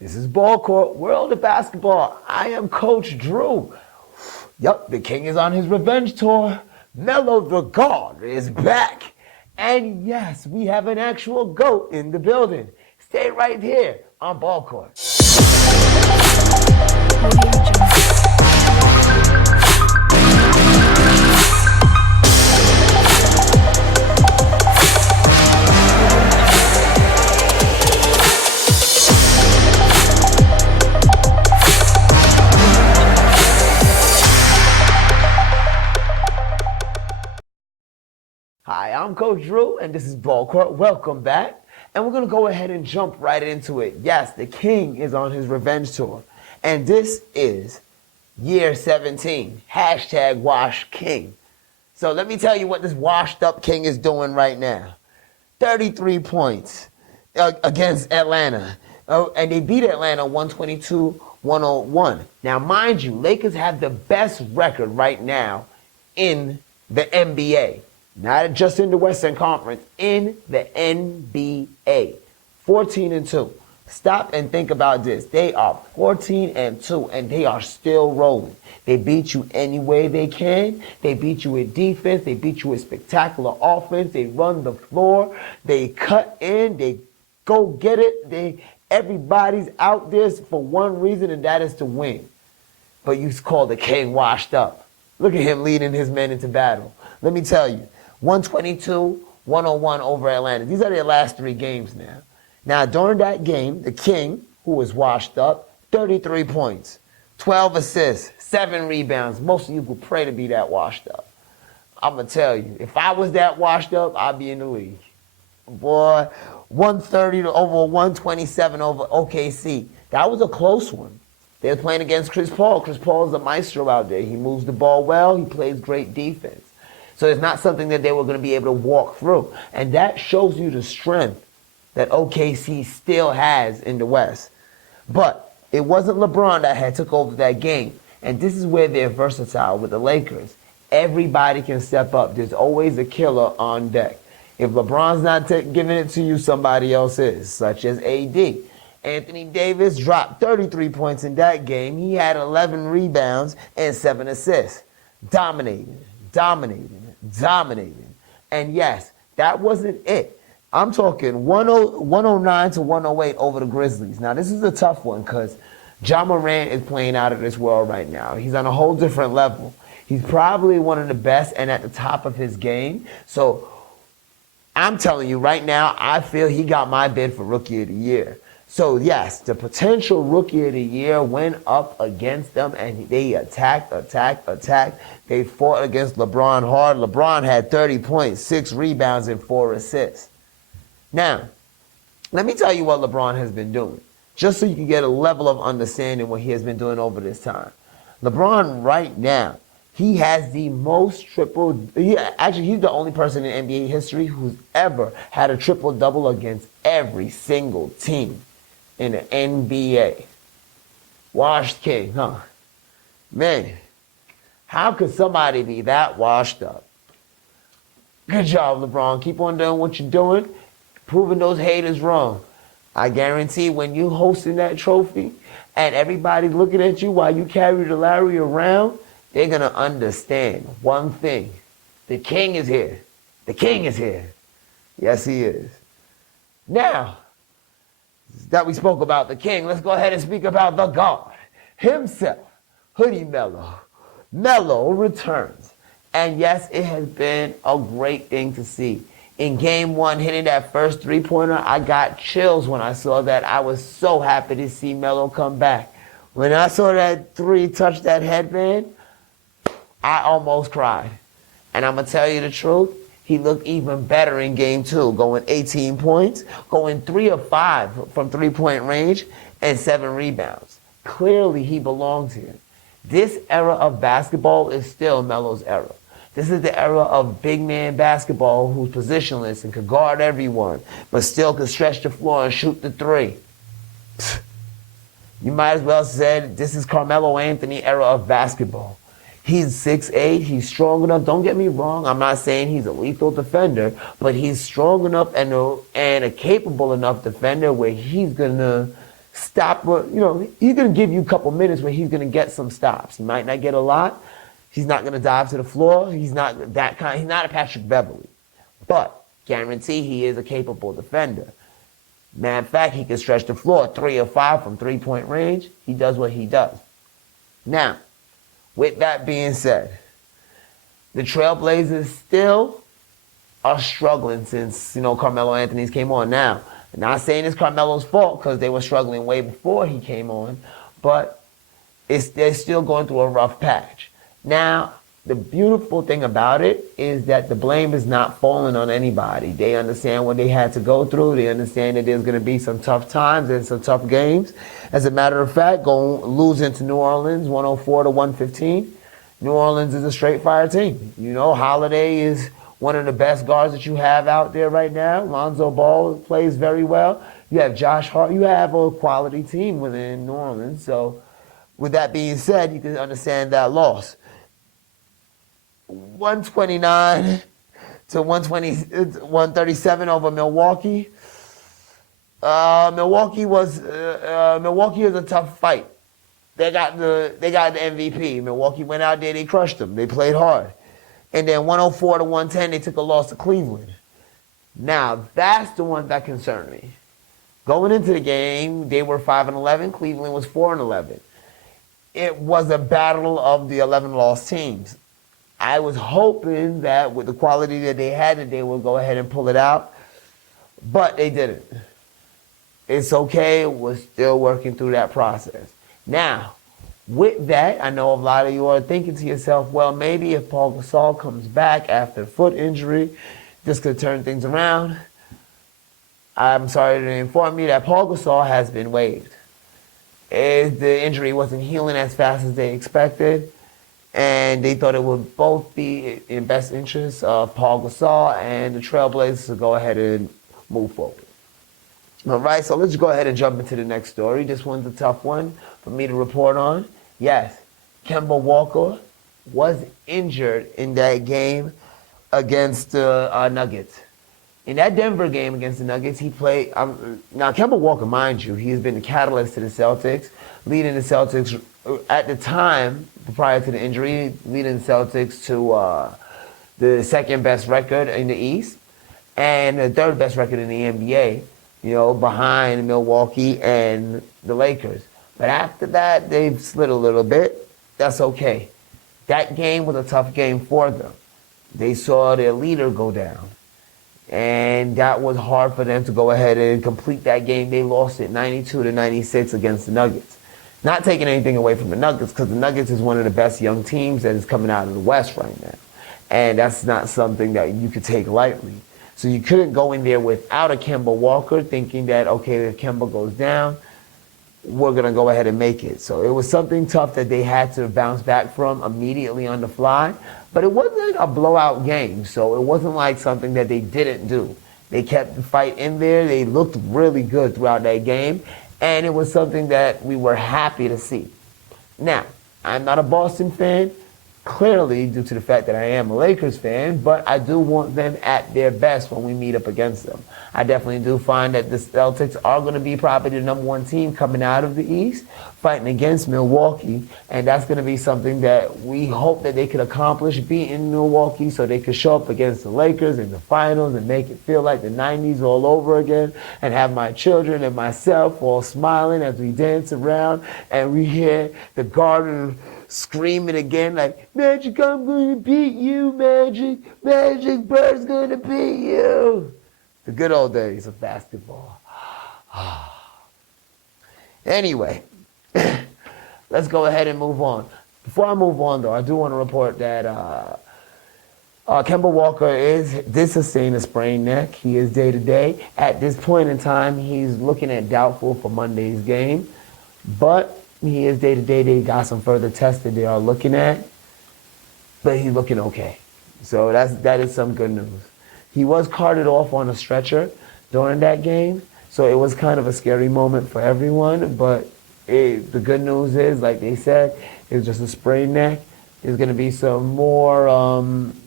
This is BallCourt, World of Basketball. I am Coach Drew. Yup, the king is on his revenge tour. Melo the God is back. And yes, we have an actual GOAT in the building. Stay right here on BallCourt. Hi, I'm Coach Drew, and this is BallCourt. Welcome back. And we're going to go ahead and jump right into it. Yes, the king is on his revenge tour. And this is year 17. Hashtag Wash King. So let me tell you what this washed up king is doing right now. 33 points against Atlanta. And they beat Atlanta 122-101. Now, mind you, Lakers have the best record right now in the NBA. Not just in the Western Conference, in the NBA. 14-2. Stop and think about this. They are 14-2, and they are still rolling. They beat you any way they can. They beat you with defense. They beat you with spectacular offense. They run the floor. They cut in. They go get it. Everybody's out there for one reason, and that is to win. But you call the king washed up. Look at him leading his men into battle. Let me tell you. 122-101 over Atlanta. These are their last three games now. Now, during that game, the king, who was washed up, 33 points, 12 assists, 7 rebounds. Most of you would pray to be that washed up. I'm going to tell you, if I was that washed up, I'd be in the league. Boy, 130 to over 127 over OKC. That was a close one. They were playing against Chris Paul. Chris Paul is a maestro out there. He moves the ball well. He plays great defense. So it's not something that they were going to be able to walk through. And that shows you the strength that OKC still has in the West. But it wasn't LeBron that had took over that game. And this is where they're versatile with the Lakers. Everybody can step up. There's always a killer on deck. If LeBron's not giving it to you, somebody else is, such as AD. Anthony Davis dropped 33 points in that game. He had 11 rebounds and 7 assists. Dominating. And yes, that wasn't it. I'm talking 109 to 108 over the Grizzlies. Now, this is a tough one because Ja Morant is playing out of this world right now. He's on a whole different level. He's probably one of the best and at the top of his game. So I'm telling you right now, I feel he got my bid for Rookie of the Year. So yes, the potential Rookie of the Year went up against them, and they attacked. They fought against LeBron hard. LeBron had 30 points, 6 rebounds, and 4 assists. Now, let me tell you what LeBron has been doing, just so you can get a level of understanding what he has been doing over this time. LeBron right now, he has the most he's the only person in NBA history who's ever had a triple-double against every single team in the NBA. Washed king, huh? Man, how could somebody be that washed up? Good job, LeBron. Keep on doing what you're doing, proving those haters wrong. I guarantee when you hosting that trophy and everybody's looking at you while you carry the Larry around, they're going to understand one thing. The king is here. The king is here. Yes, he is. Now that we spoke about the king, let's go ahead and speak about the God himself, Hoodie Melo. Melo returns. And yes, it has been a great thing to see. In game 1, hitting that first three-pointer, I got chills when I saw that. I was so happy to see Melo come back. When I saw that 3 touch that headband, I almost cried. And I'm going to tell you the truth, he looked even better in game 2, going 18 points, going 3 of 5 from three-point range, and 7 rebounds. Clearly, he belongs here. This era of basketball is still Melo's era. This is the era of big man basketball who's positionless and could guard everyone, but still could stretch the floor and shoot the 3. You might as well say this is Carmelo Anthony era of basketball. He's 6'8", he's strong enough. Don't get me wrong, I'm not saying he's a lethal defender, but he's strong enough and a capable enough defender where he's going to stop, he's going to give you a couple minutes where he's going to get some stops. He might not get a lot. He's not going to dive to the floor. He's not that kind. He's not a Patrick Beverly. But guarantee he is a capable defender. Matter of fact, he can stretch the floor 3 or 5 from three-point range. He does what he does. Now, with that being said, the Trailblazers still are struggling since, Carmelo Anthony's came on. Now, I'm not saying it's Carmelo's fault because they were struggling way before he came on, but they're still going through a rough patch. Now, the beautiful thing about it is that the blame is not falling on anybody. They understand what they had to go through. They understand that there's going to be some tough times and some tough games. As a matter of fact, losing to New Orleans 104-115. New Orleans is a straight fire team. Holiday is one of the best guards that you have out there right now. Lonzo Ball plays very well. You have Josh Hart. You have a quality team within New Orleans. So with that being said, you can understand that loss. 129 to 137 over Milwaukee. Milwaukee is a tough fight. They got the MVP. Milwaukee went out there, they crushed them. They played hard. And then 104-110, they took a loss to Cleveland. Now, that's the one that concerned me. Going into the game, they were 5-11. Cleveland was 4-11. It was a battle of the 11-loss teams. I was hoping that with the quality that they had, that they would go ahead and pull it out, but they didn't. It's okay. We're still working through that process. Now, with that, I know a lot of you are thinking to yourself, well, maybe if Paul Gasol comes back after a foot injury, this could turn things around. I'm sorry to inform you that Paul Gasol has been waived. The injury wasn't healing as fast as they expected. And they thought it would both be in best interest of Paul Gasol and the Trailblazers to go ahead and move forward. All right, so let's go ahead and jump into the next story. This one's a tough one for me to report on. Yes, Kemba Walker was injured in that game against the Nuggets. In that Denver game against the Nuggets, he played. Now, Kemba Walker, mind you, he has been the catalyst to the Celtics, leading the Celtics at the time, prior to the injury, leading the Celtics to the second best record in the East and the third best record in the NBA, behind Milwaukee and the Lakers. But after that, they've slid a little bit. That's okay. That game was a tough game for them. They saw their leader go down. And that was hard for them to go ahead and complete that game. They lost it 92-96 against the Nuggets. Not taking anything away from the Nuggets, because the Nuggets is one of the best young teams that is coming out of the West right now. And that's not something that you could take lightly. So you couldn't go in there without a Kemba Walker thinking that, okay, if Kemba goes down, we're going to go ahead and make it. So it was something tough that they had to bounce back from immediately on the fly. But it wasn't a blowout game, so it wasn't like something that they didn't do. They kept the fight in there. They looked really good throughout that game, and it was something that we were happy to see. Now, I'm not a Boston fan, clearly due to the fact that I am a Lakers fan, but I do want them at their best when we meet up against them. I definitely do find that the Celtics are going to be probably the number one team coming out of the East, fighting against Milwaukee, and that's going to be something that we hope that they could accomplish, beating Milwaukee so they could show up against the Lakers in the finals and make it feel like the 90s all over again, and have my children and myself all smiling as we dance around and we hear the Garden screaming again like, Magic, I'm going to beat you, Magic. Magic Bird's going to beat you. The good old days of basketball. Anyway, let's go ahead and move on. Before I move on, though, I do want to report that Kemba Walker did sustain a sprained neck. He is day-to-day. At this point in time, he's looking at doubtful for Monday's game. But he is day-to-day. They got some further tests that they are looking at. But he's looking okay. So that is some good news. He was carted off on a stretcher during that game. So it was kind of a scary moment for everyone. But the good news is, like they said, it was just a sprained neck. There's going to be some more,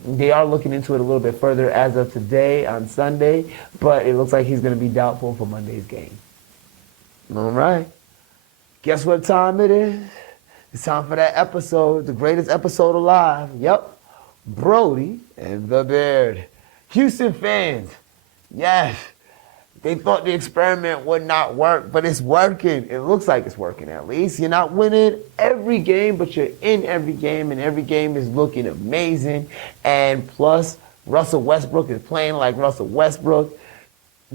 they are looking into it a little bit further as of today on Sunday, but it looks like he's going to be doubtful for Monday's game. All right. Guess what time it is? It's time for that episode, the greatest episode alive. Yep. Brody and the Beard. Houston fans, yes, they thought the experiment would not work, but it's working. It looks like it's working at least. You're not winning every game, but you're in every game, and every game is looking amazing. And plus, Russell Westbrook is playing like Russell Westbrook.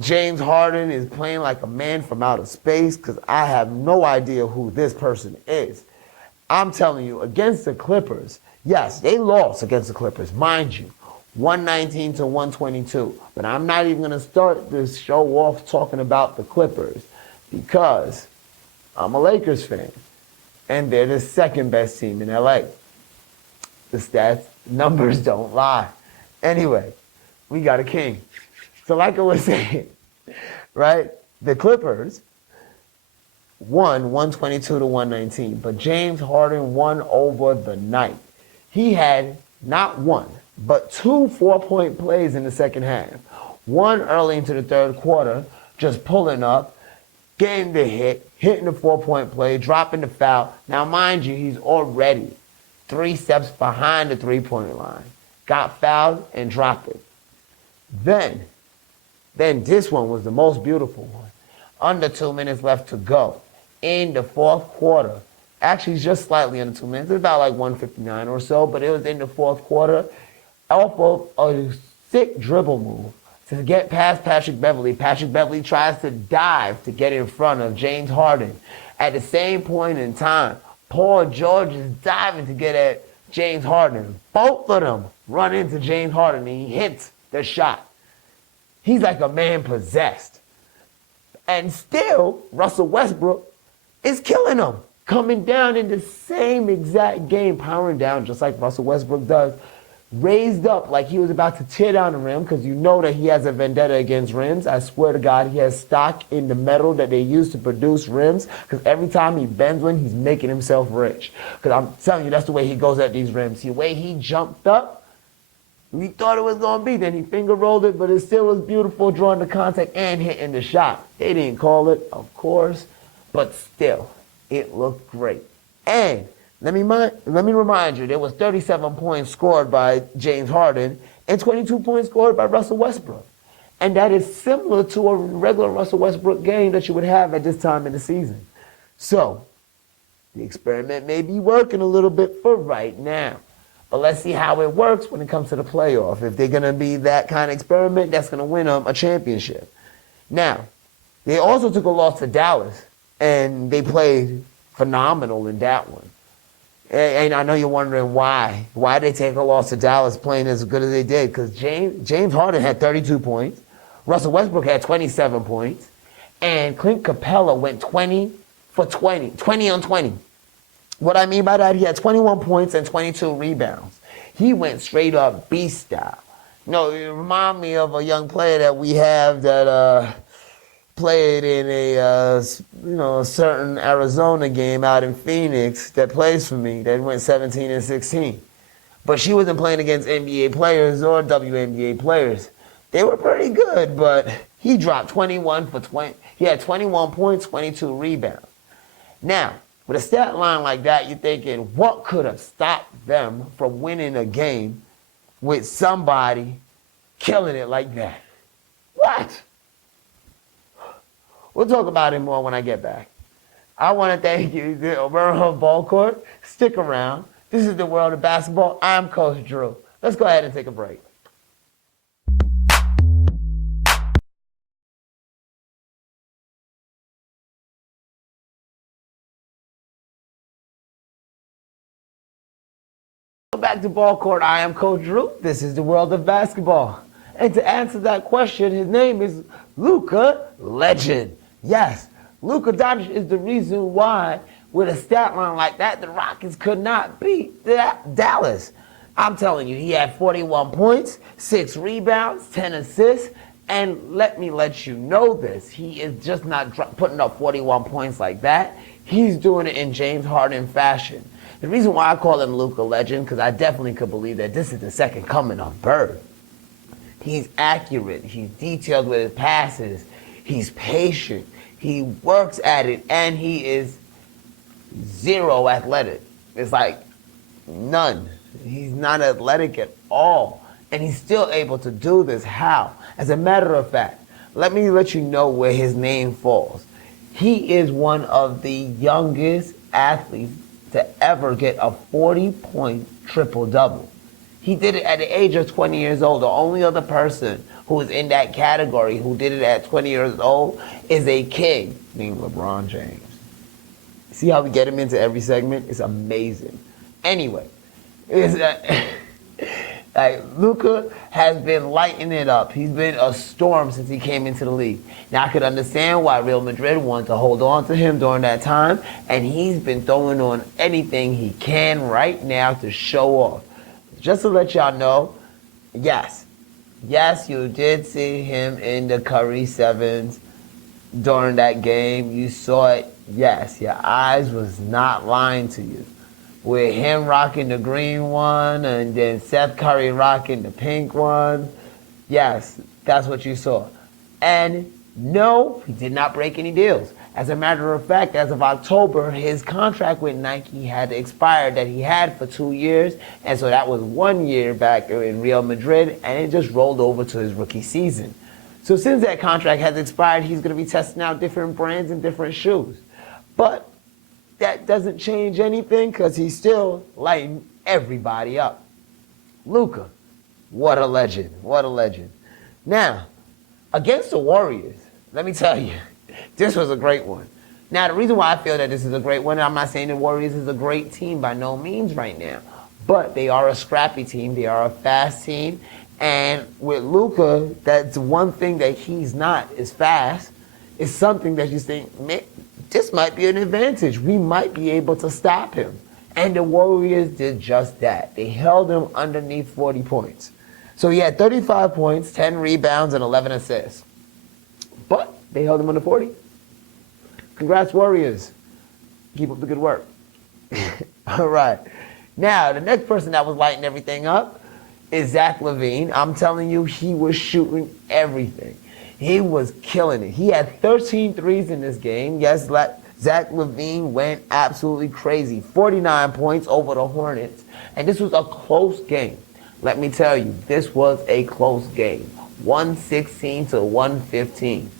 James Harden is playing like a man from outer space, because I have no idea who this person is. I'm telling you, against the Clippers, yes, they lost against the Clippers, mind you, 119 to 122. But I'm not even going to start this show off talking about the Clippers because I'm a Lakers fan, and they're the second best team in LA. The stats, numbers don't lie. Anyway, we got a king. So like I was saying, right, the Clippers won 122 to 119, but James Harden won over the night. He had not one, but 2 4-point plays in the second half. One early into the third quarter, just pulling up, getting the hit, hitting the 4-point play, dropping the foul. Now, mind you, he's already 3 steps behind the 3-point line. Got fouled and dropped it. Then this one was the most beautiful one. Under 2 minutes left to go. In the fourth quarter, actually just slightly under 2 minutes, it's about like 1:59 or so, but it was in the fourth quarter, off of a sick dribble move to get past Patrick Beverley. Patrick Beverley tries to dive to get in front of James Harden. At the same point in time, Paul George is diving to get at James Harden. Both of them run into James Harden and he hits the shot. He's like a man possessed. And still, Russell Westbrook is killing him. Coming down in the same exact game, powering down just like Russell Westbrook does. Raised up like he was about to tear down the rim, because you know that he has a vendetta against rims. I swear to God, he has stock in the metal that they use to produce rims, because every time he bends one, he's making himself rich. Because I'm telling you, that's the way he goes at these rims. The way he jumped up, we thought it was going to be. Then he finger rolled it, but it still was beautiful, drawing the contact and hitting the shot. They didn't call it, of course, but still, it looked great. And let me remind you, there was 37 points scored by James Harden and 22 points scored by Russell Westbrook. And that is similar to a regular Russell Westbrook game that you would have at this time in the season. So, the experiment may be working a little bit for right now. But let's see how it works when it comes to the playoff. If they're going to be that kind of experiment, that's going to win them a championship. Now, they also took a loss to Dallas, and they played phenomenal in that one. And I know you're wondering why. Why did they take a loss to Dallas playing as good as they did? Because James Harden had 32 points. Russell Westbrook had 27 points. And Clint Capella went 20 for 20, 20 on 20. What I mean by that, he had 21 points and 22 rebounds. He went straight up beast style. You know, it reminded me of a young player that we have that played in a certain Arizona game out in Phoenix that plays for me that went 17 and 16. But she wasn't playing against NBA players or WNBA players. They were pretty good, but he dropped 21 for 20. He had 21 points, 22 rebounds. Now, with a stat line like that, you're thinking, what could have stopped them from winning a game with somebody killing it like that? What? We'll talk about it more when I get back. I want to thank you, we're on BallCourt. Stick around. This is the world of basketball. I'm Coach Drew. Let's go ahead and take a break. Back to BallCourt. I am Coach Drew. This is the world of basketball. And to answer that question, his name is Luka Legend. Yes, Luka Doncic is the reason why, with a stat line like that, the Rockets could not beat Dallas. I'm telling you, he had 41 points, 6 rebounds, 10 assists, and let me let you know this. He is just not putting up 41 points like that. He's doing it in James Harden fashion. The reason why I call him Luka Legend, because I definitely could believe that this is the second coming of Bird. He's accurate. He's detailed with his passes. He's patient. He works at it, and he is zero athletic. It's like none. He's not athletic at all. And he's still able to do this. How? As a matter of fact, let me let you know where his name falls. He is one of the youngest athletes to ever get a 40-point triple-double. He did it at the age of 20 years old. The only other person who is in that category who did it at 20 years old is a kid named LeBron James. See how we get him into every segment? It's amazing. Anyway, Luka has been lighting it up. He's been a storm since he came into the league. Now, I could understand why Real Madrid wanted to hold on to him during that time, and he's been throwing on anything he can right now to show off. Just to let y'all know, yes, you did see him in the Curry Sevens during that game. You saw it. Yes, your eyes was not lying to you. With him rocking the green one and then Seth Curry rocking the pink one. Yes, that's what you saw. And no, he did not break any deals. As a matter of fact, as of October, his contract with Nike had expired that he had for 2 years. And so that was 1 year back in Real Madrid, and it just rolled over to his rookie season. So since that contract has expired, he's going to be testing out different brands and different shoes. But that doesn't change anything because he's still lighting everybody up. Luka, what a legend. What a legend. Now, against the Warriors, let me tell you, this was a great one. Now, the reason why I feel that this is a great one, I'm not saying the Warriors is a great team by no means right now, but they are a scrappy team. They are a fast team. And with Luka, that's one thing that he's not is fast. It's something that you think, man, this might be an advantage. We might be able to stop him. And the Warriors did just that. They held him underneath 40 points. So he had 35 points, 10 rebounds, and 11 assists. But they held him under 40. Congrats, Warriors. Keep up the good work. All right. Now, the next person that was lighting everything up is Zach LaVine. I'm telling you, he was shooting everything. He was killing it. He had 13 threes in this game. Yes, Zach LaVine went absolutely crazy. 49 points over the Hornets. And this was a close game. Let me tell you, this was a close game. 116 to 115.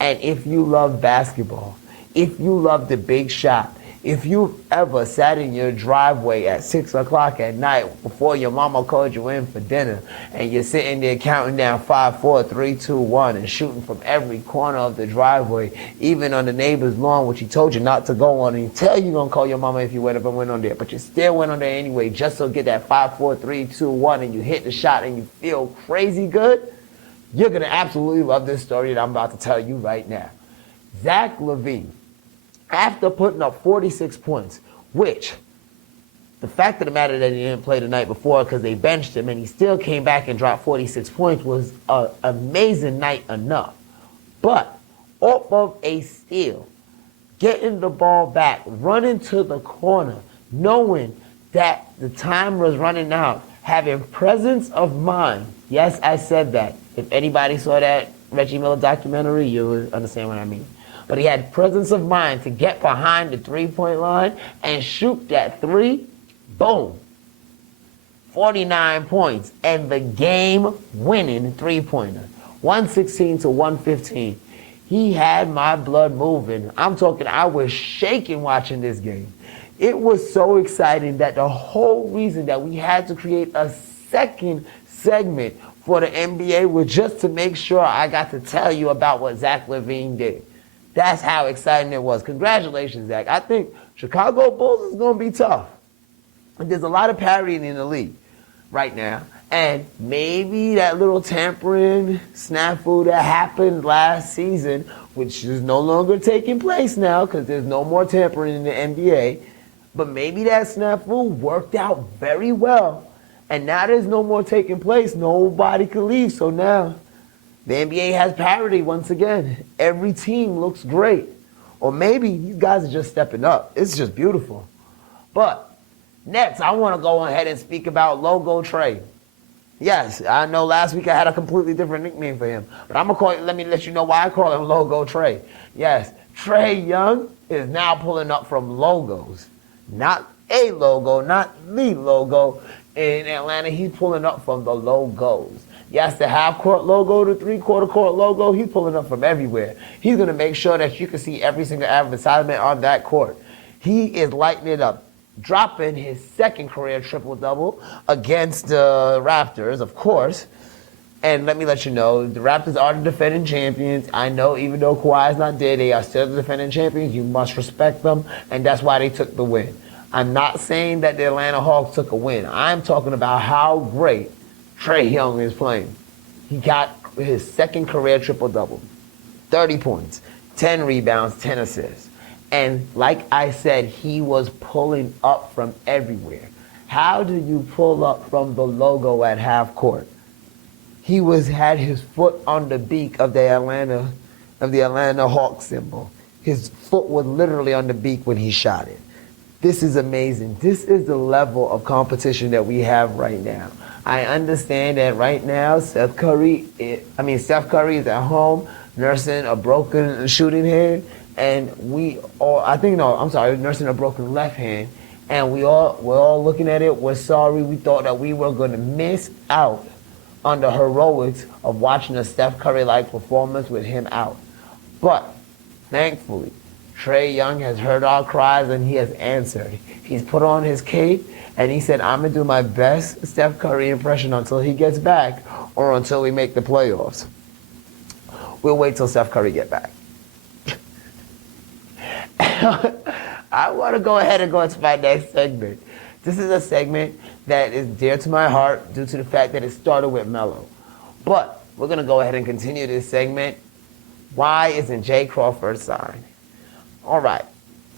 And if you love basketball, if you love the big shot, if you've ever sat in your driveway at 6 o'clock at night before your mama called you in for dinner and you're sitting there counting down 5, 4, 3, 2, 1 and shooting from every corner of the driveway, even on the neighbor's lawn, which he told you not to go on, and he tell you gonna call your mama if you went up and went on there, but you still went on there anyway just to get that 5, 4, 3, 2, 1 and you hit the shot and you feel crazy good, you're gonna absolutely love this story that I'm about to tell you right now. Zach LaVine, after putting up 46 points, which the fact of the matter that he didn't play the night before because they benched him and he still came back and dropped 46 points was an amazing night enough. But off of a steal, getting the ball back, running to the corner, knowing that the time was running out, having presence of mind. Yes, I said that. If anybody saw that Reggie Miller documentary, you would understand what I mean. But he had presence of mind to get behind the three-point line and shoot that three. Boom. 49 points and the game-winning three-pointer. 116 to 115. He had my blood moving. I'm talking, I was shaking watching this game. It was so exciting that the whole reason that we had to create a second segment for the NBA was just to make sure I got to tell you about what Zach LaVine did. That's how exciting it was. Congratulations, Zach. I think Chicago Bulls is going to be tough. And there's a lot of parity in the league right now. And maybe that little tampering snafu that happened last season, which is no longer taking place now because there's no more tampering in the NBA, but maybe that snafu worked out very well. And now there's no more taking place. Nobody can leave. So now the NBA has parity once again. Every team looks great. Or maybe these guys are just stepping up. It's just beautiful. But Next, I want to go ahead and speak about Logo Trey. Yes, I know last week I had a completely different nickname for him, but I'm gonna call it, let me let you know why I call him Logo Trey. Yes, Trey Young is now pulling up from logos, not a logo, not the logo. In Atlanta, he's pulling up from the logos. Yes, the half-court logo, the three-quarter court logo, he's pulling up from everywhere. He's gonna make sure that you can see every single advertisement on that court. He is lighting it up, dropping his second career triple-double against the Raptors, of course. And let me let you know, the Raptors are the defending champions. I know even though Kawhi's not there, they are still the defending champions. You must respect them, and that's why they took the win. I'm not saying that the Atlanta Hawks took a win. I'm talking about how great Trey Young is playing. He got his second career triple-double, 30 points, 10 rebounds, 10 assists. And like I said, he was pulling up from everywhere. How do you pull up from the logo at half court? He had his foot on the beak of the Atlanta Hawks symbol. His foot was literally on the beak when he shot it. This is amazing. This is the level of competition that we have right now. I understand that right now Steph Curry is at home nursing a broken shooting hand, and nursing a broken left hand, and we're all looking at it. We're sorry. We thought that we were going to miss out on the heroics of watching a Steph Curry-like performance with him out. But thankfully, Trey Young has heard our cries and he has answered. He's put on his cape and he said, I'm going to do my best Steph Curry impression until he gets back or until we make the playoffs. We'll wait till Steph Curry get back. I want to go ahead and go into my next segment. This is a segment that is dear to my heart due to the fact that it started with Melo. But we're going to go ahead and continue this segment. Why isn't Jay Crawford signed? All right.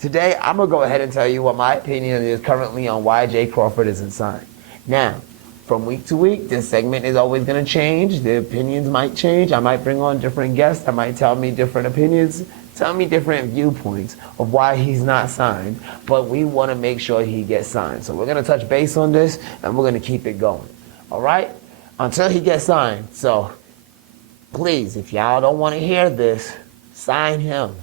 Today, I'm going to go ahead and tell you what my opinion is currently on why Jay Crawford isn't signed. Now, from week to week, this segment is always going to change. The opinions might change. I might bring on different guests. I might tell me different opinions, tell me different viewpoints of why he's not signed. But we want to make sure he gets signed. So we're going to touch base on this, and we're going to keep it going. All right? Until he gets signed. So, please, if y'all don't want to hear this, sign him.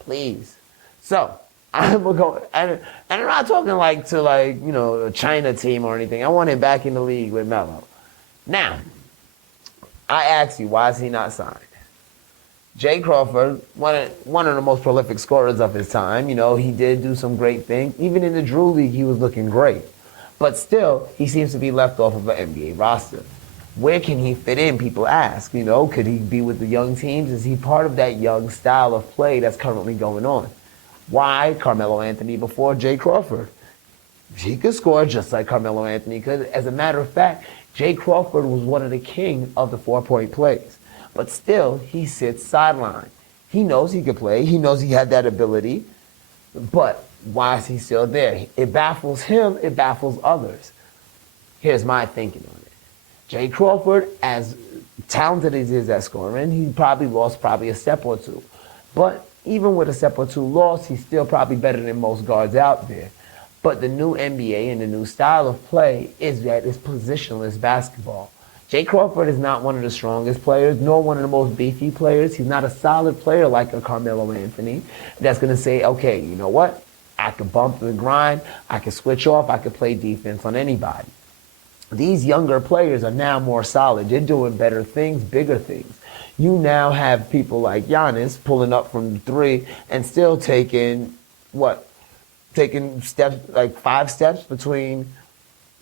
Please. So, I'm going to go, and I'm not talking a China team or anything. I want him back in the league with Melo. Now, I ask you, why is he not signed? Jay Crawford, one of the most prolific scorers of his time, he did do some great things. Even in the Drew League, he was looking great. But still, he seems to be left off of an NBA roster. Where can he fit in, people ask. Could he be with the young teams? Is he part of that young style of play that's currently going on? Why Carmelo Anthony before Jay Crawford? He could score just like Carmelo Anthony could. As a matter of fact, Jay Crawford was one of the king of the 4-point plays. But still, he sits sidelined. He knows he could play. He knows he had that ability. But why is he still there? It baffles him. It baffles others. Here's my thinking on it. Jay Crawford, as talented as he is at scoring, he probably lost a step or two. But even with a step or two lost, he's still probably better than most guards out there. But the new NBA and the new style of play is that it's positionless basketball. Jay Crawford is not one of the strongest players, nor one of the most beefy players. He's not a solid player like a Carmelo Anthony that's going to say, okay, you know what? I can bump the grind. I can switch off. I can play defense on anybody. These younger players are now more solid. They're doing better things, bigger things. You now have people like Giannis pulling up from the three and still taking steps, like 5 steps between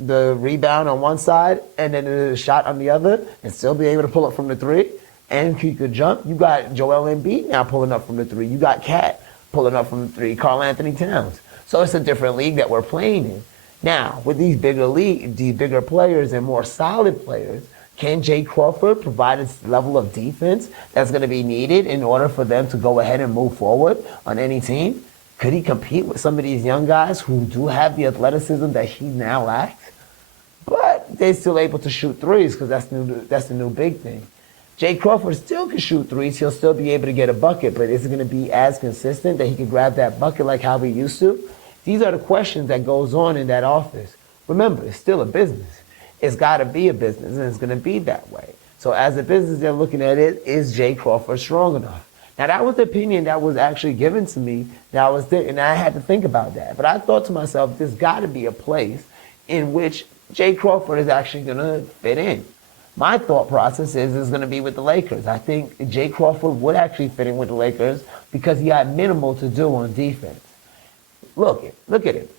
the rebound on one side and then the shot on the other and still be able to pull up from the three. And he could jump. You got Joel Embiid now pulling up from the three. You got Cat pulling up from the three, Karl Anthony Towns. So it's a different league that we're playing in. Now, with these bigger players and more solid players, can Jay Crawford provide a level of defense that's going to be needed in order for them to go ahead and move forward on any team? Could he compete with some of these young guys who do have the athleticism that he now lacks? But they're still able to shoot threes because that's the new big thing. Jay Crawford still can shoot threes. He'll still be able to get a bucket, but is it going to be as consistent that he can grab that bucket like how he used to? These are the questions that goes on in that office. Remember, it's still a business. It's got to be a business, and it's going to be that way. So as a business, they're looking at it, is Jay Crawford strong enough? Now, that was the opinion that was actually given to me, and I had to think about that. But I thought to myself, there's got to be a place in which Jay Crawford is actually going to fit in. My thought process is it's going to be with the Lakers. I think Jay Crawford would actually fit in with the Lakers because he had minimal to do on defense. Look at it.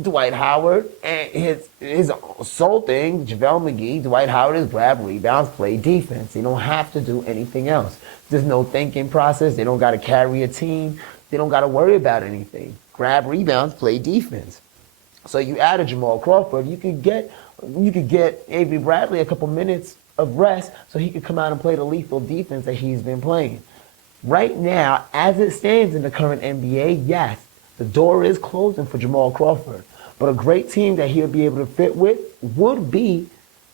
Dwight Howard and his sole thing, JaVale McGee, Dwight Howard is grab rebounds, play defense. They don't have to do anything else. There's no thinking process. They don't got to carry a team. They don't got to worry about anything. Grab rebounds, play defense. So you added Jamal Crawford, you could get Avery Bradley a couple minutes of rest so he could come out and play the lethal defense that he's been playing. Right now, as it stands in the current NBA, yes, the door is closing for Jamal Crawford. But a great team that he'll be able to fit with would be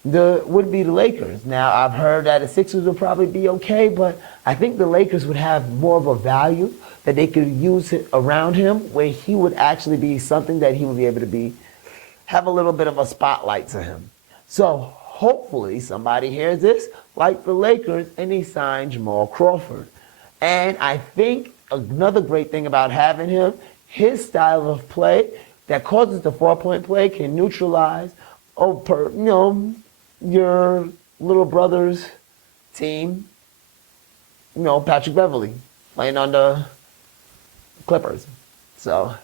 the Lakers. Now, I've heard that the Sixers would probably be okay, but I think the Lakers would have more of a value that they could use it around him where he would actually be something that he would be able to have a little bit of a spotlight to him. So hopefully somebody hears this, like the Lakers, and they sign Jamal Crawford. And I think another great thing about having him, his style of play that causes the 4-point play can neutralize your little brother's team, Patrick Beverly playing on the Clippers. So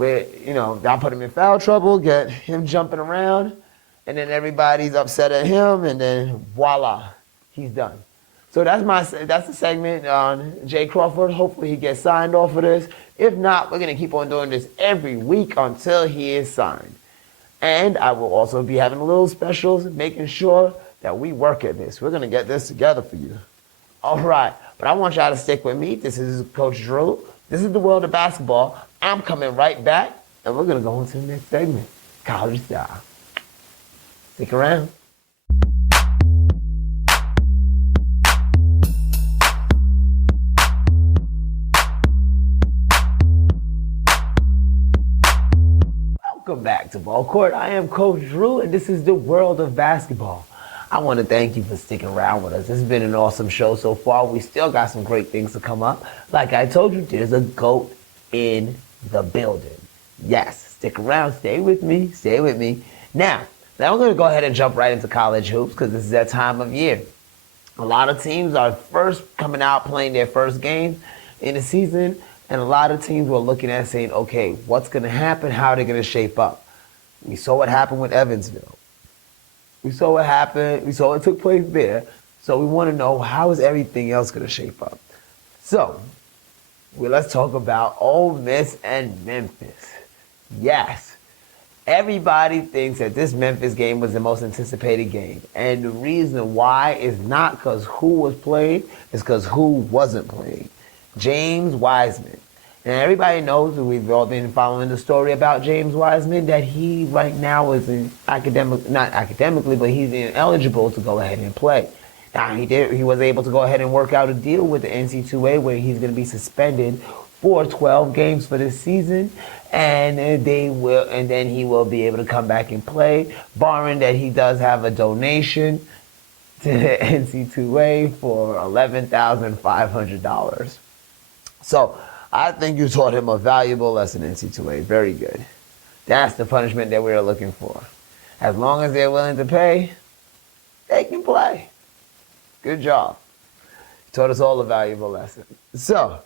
I'll put him in foul trouble, get him jumping around, and then everybody's upset at him, and then voila, he's done. So that's the segment on Jay Crawford. Hopefully he gets signed off of this. If not, we're going to keep on doing this every week until he is signed. And I will also be having little specials, making sure that we work at this. We're going to get this together for you. All right, but I want y'all to stick with me. This is Coach Drew. This is the world of basketball. I'm coming right back, and we're going to go into the next segment, college style. Stick around. Welcome back to BallCourt. I am Coach Drew, and this is the world of basketball. I want to thank you for sticking around with us. This has been an awesome show so far. We still got some great things to come up. Like I told you, there's a GOAT in the building. Yes, stick around. Stay with me. Stay with me. Now we're going to go ahead and jump right into college hoops because this is that time of year. A lot of teams are first coming out playing their first game in the season, and a lot of teams were looking at saying, okay, what's going to happen? How are they going to shape up? We saw what happened with Evansville. We saw what happened. We saw what took place there. So we want to know, how is everything else going to shape up? So let's talk about Ole Miss and Memphis. Yes, everybody thinks that this Memphis game was the most anticipated game. And the reason why is not because who was playing, it's because who wasn't playing. James Wiseman. And everybody knows, and we've all been following the story about James Wiseman, that he right now is not academically, but he's ineligible to go ahead and play. Now he was able to go ahead and work out a deal with the NCAA where he's going to be suspended for 12 games for this season, and then he will be able to come back and play, barring that he does have a donation to the NCAA for $11,500. So I think you taught him a valuable lesson, NCAA. Very good. That's the punishment that we're looking for. As long as they're willing to pay, they can play. Good job. You taught us all a valuable lesson. So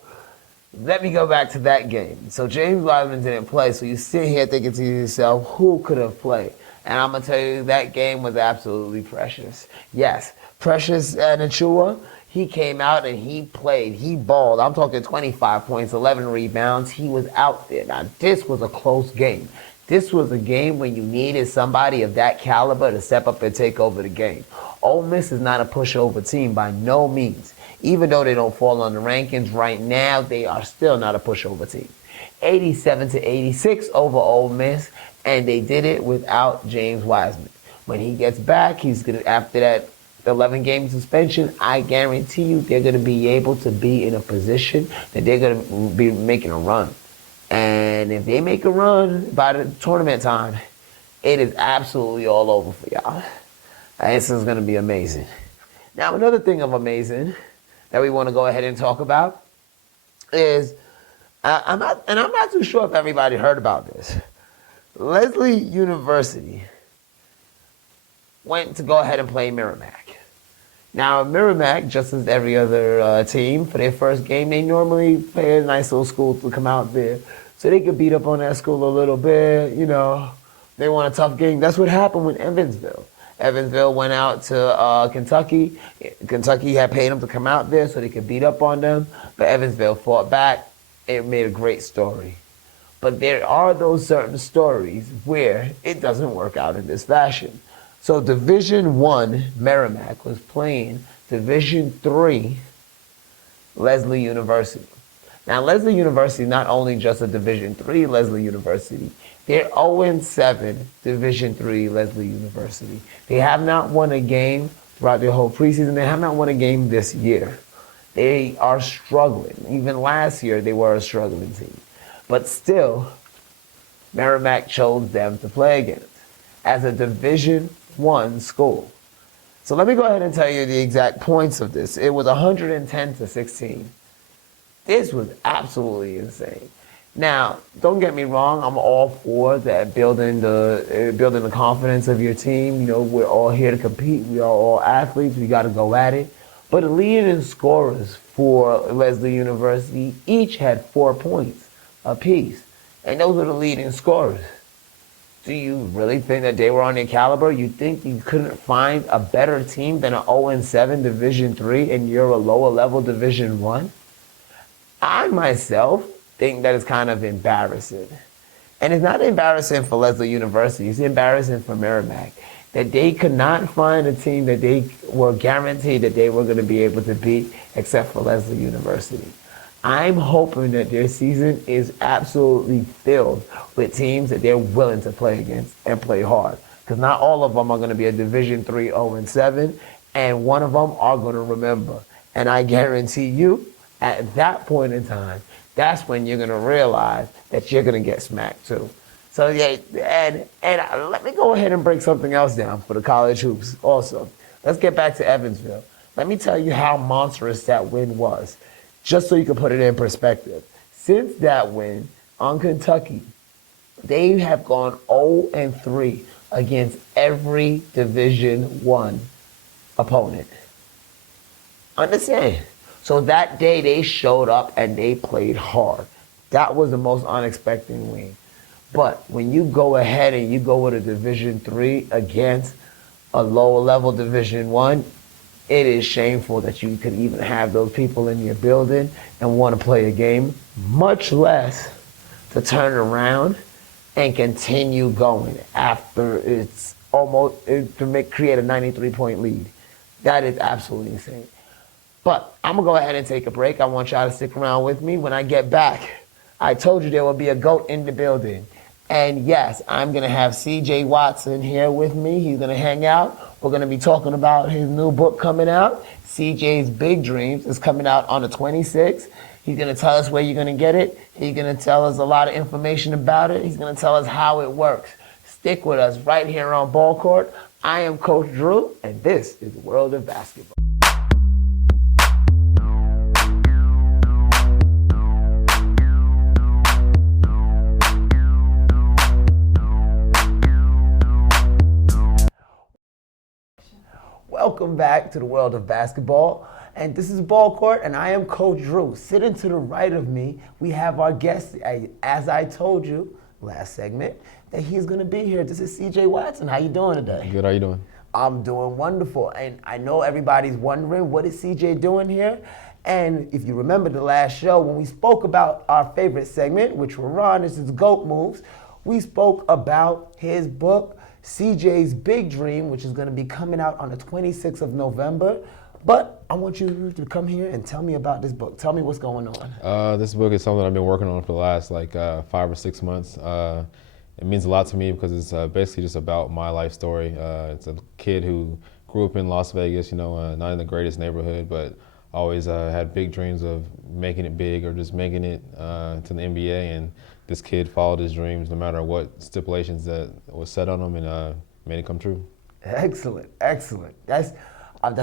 let me go back to that game. So James Wiseman didn't play, so you sit here thinking to yourself, who could have played? And I'm going to tell you, that game was absolutely precious. Yes, Precious Nachua, he came out and he played. He balled. I'm talking 25 points, 11 rebounds. He was out there. Now, this was a close game. This was a game when you needed somebody of that caliber to step up and take over the game. Ole Miss is not a pushover team by no means. Even though they don't fall on the rankings right now, they are still not a pushover team. 87-86 over Ole Miss, and they did it without James Wiseman. When he gets back, he's gonna, after that 11-game suspension, I guarantee you they're going to be able to be in a position that they're going to be making a run. And if they make a run by the tournament time, it is absolutely all over for y'all. This is going to be amazing. Now, another thing of amazing that we want to go ahead and talk about is, I'm not too sure if everybody heard about this. Leslie University went to go ahead and play Merrimack. Now, Merrimack, just as every other team, for their first game, they normally play a nice little school to come out there so they could beat up on that school a little bit, you know. They want a tough game. That's what happened with Evansville. Evansville went out to Kentucky. Kentucky had paid them to come out there so they could beat up on them, but Evansville fought back. It made a great story. But there are those certain stories where it doesn't work out in this fashion. So Division I Merrimack was playing Division III Leslie University. Now, Leslie University is not only just a Division III Leslie University, they're 0-7 Division III Leslie University. They have not won a game throughout their whole preseason. They have not won a game this year. They are struggling. Even last year, they were a struggling team. But still, Merrimack chose them to play against as a Division I school. So let me go ahead and tell you the exact points of this. It was 110-16. This was absolutely insane. Now, don't get me wrong, I'm all for that, building the confidence of your team. You know, we're all here to compete. We are all athletes. We got to go at it. But the leading scorers for Leslie University each had 4 points apiece. And those were the leading scorers. Do you really think that they were on their caliber? You think you couldn't find a better team than an 0-7 Division III and you're a lower level Division I? I myself think that it's kind of embarrassing. And it's not embarrassing for Leslie University, it's embarrassing for Merrimack that they could not find a team that they were guaranteed that they were going to be able to beat except for Leslie University. I'm hoping that their season is absolutely filled with teams that they're willing to play against and play hard. Because not all of them are going to be a Division III 0-7, and one of them are going to remember. And I guarantee you, at that point in time, that's when you're going to realize that you're going to get smacked too. So yeah, and let me go ahead and break something else down for the college hoops also. Let's get back to Evansville. Let me tell you how monstrous that win was, just so you can put it in perspective. Since that win on Kentucky, they have gone 0-3 against every Division I opponent. Understand? So that day they showed up and they played hard. That was the most unexpected win. But when you go ahead and you go with a Division III against a lower level Division I, it is shameful that you could even have those people in your building and want to play a game, much less to turn around and continue going after it's almost create a 93-point lead. That is absolutely insane. But I'm going to go ahead and take a break. I want y'all to stick around with me. When I get back, I told you there will be a GOAT in the building. And yes, I'm going to have CJ Watson here with me. He's going to hang out. We're going to be talking about his new book coming out. CJ's Big Dreams is coming out on the 26th. He's going to tell us where you're going to get it. He's going to tell us a lot of information about it. He's going to tell us how it works. Stick with us right here on BallCourt. I am Coach Drew, and this is the World of Basketball. Welcome back to the World of Basketball, and this is BallCourt, and I am Coach Drew. Sitting to the right of me, we have our guest, as I told you last segment, that he's going to be here. This is CJ Watson. How you doing today? Good, how you doing? I'm doing wonderful, and I know everybody's wondering, what is CJ doing here? And if you remember the last show, when we spoke about our favorite segment, which we're on, this is GOAT Moves, we spoke about his book, CJ's Big Dream, which is going to be coming out on the 26th of November. But I want you to come here and tell me about this book. Tell me what's going on. This book is something I've been working on for the last 5 or 6 months. It means a lot to me because it's basically just about my life story. It's a kid who grew up in Las Vegas, not in the greatest neighborhood, but always had big dreams of making it big or just making it to the NBA. And this kid followed his dreams no matter what stipulations that was set on him, and made it come true. Excellent, excellent. That's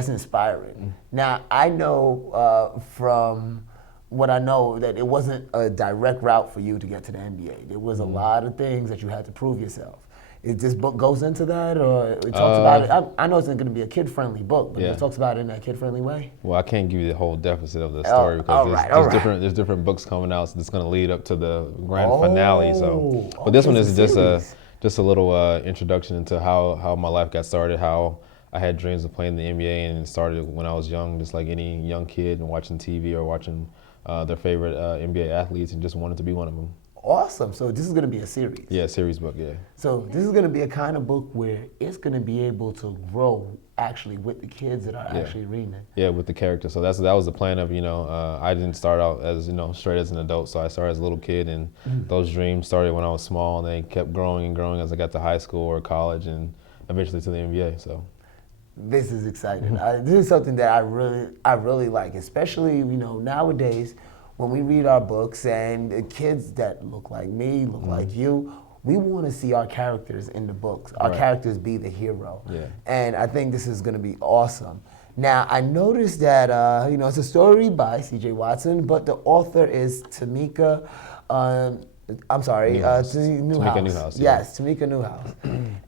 inspiring. Now, I know from what I know that it wasn't a direct route for you to get to the NBA. There was a lot of things that you had to prove yourself. Is this book goes into that, or it talks about it? I know it's going to be a kid-friendly book, but it talks about it in that kid-friendly way. Well, I can't give you the whole deficit of the story because there's different books coming out, so it's going to lead up to the grand finale. So, but this one is just a little introduction into how my life got started, how I had dreams of playing the NBA, and it started when I was young, just like any young kid, and watching TV or watching their favorite NBA athletes, and just wanted to be one of them. Awesome. So this is going to be a series. Yeah, series book, yeah. So this is going to be a kind of book where it's going to be able to grow actually with the kids that are actually reading it. Yeah, with the character. So that was the plan of, I didn't start out as, straight as an adult. So I started as a little kid, and those dreams started when I was small, and they kept growing and growing as I got to high school or college and eventually to the NBA. So this is exciting. This is something that I really like, especially, nowadays, when we read our books and the kids that look like me, look like you, we want to see our characters in the books, our characters be the hero. Yeah. And I think this is going to be awesome. Now, I noticed that, it's a story by C.J. Watson, but the author is Tamika, Newhouse. Tamika Newhouse. Yeah. Yes, Tamika Newhouse.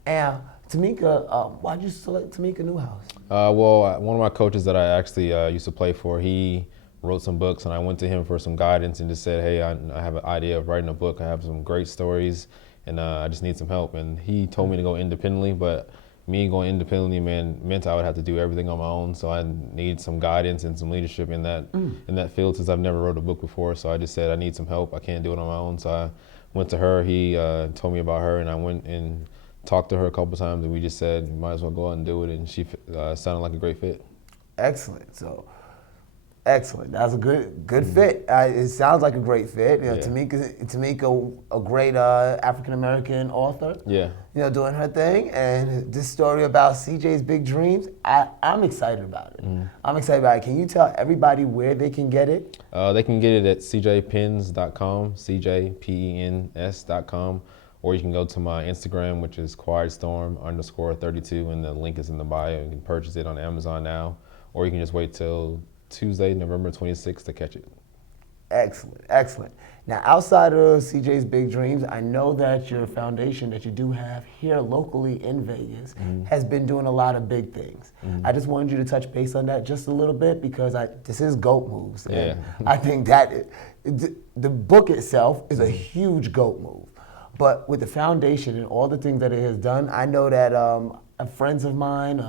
And Tamika, why'd you select Tamika Newhouse? Well, one of my coaches that I actually used to play for, he wrote some books, and I went to him for some guidance and just said, hey, I have an idea of writing a book. I have some great stories, and I just need some help. And he told me to go independently, but me going independently meant I would have to do everything on my own. So I need some guidance and some leadership in that field, since I've never wrote a book before. So I just said I need some help. I can't do it on my own. So I went to her. He told me about her, and I went and talked to her a couple times, and we just said, you might as well go out and do it. And she sounded like a great fit. Excellent. Excellent. That's a good fit. It sounds like a great fit. Tamika, a great African American author. Yeah. Doing her thing, and this story about CJ's big dreams. I'm excited about it. I'm excited about it. Can you tell everybody where they can get it? They can get it at cjpens.com, cjpens.com, or you can go to my Instagram, which is QuietStorm_32, and the link is in the bio. You can purchase it on Amazon now, or you can just wait till Tuesday, November 26th to catch it. Excellent, excellent. Now, outside of CJ's big dreams, I know that your foundation that you do have here locally in Vegas has been doing a lot of big things. I just wanted you to touch base on that just a little bit, because this is GOAT moves. And I think that the book itself is a huge GOAT move. But with the foundation and all the things that it has done, I know that friends of mine,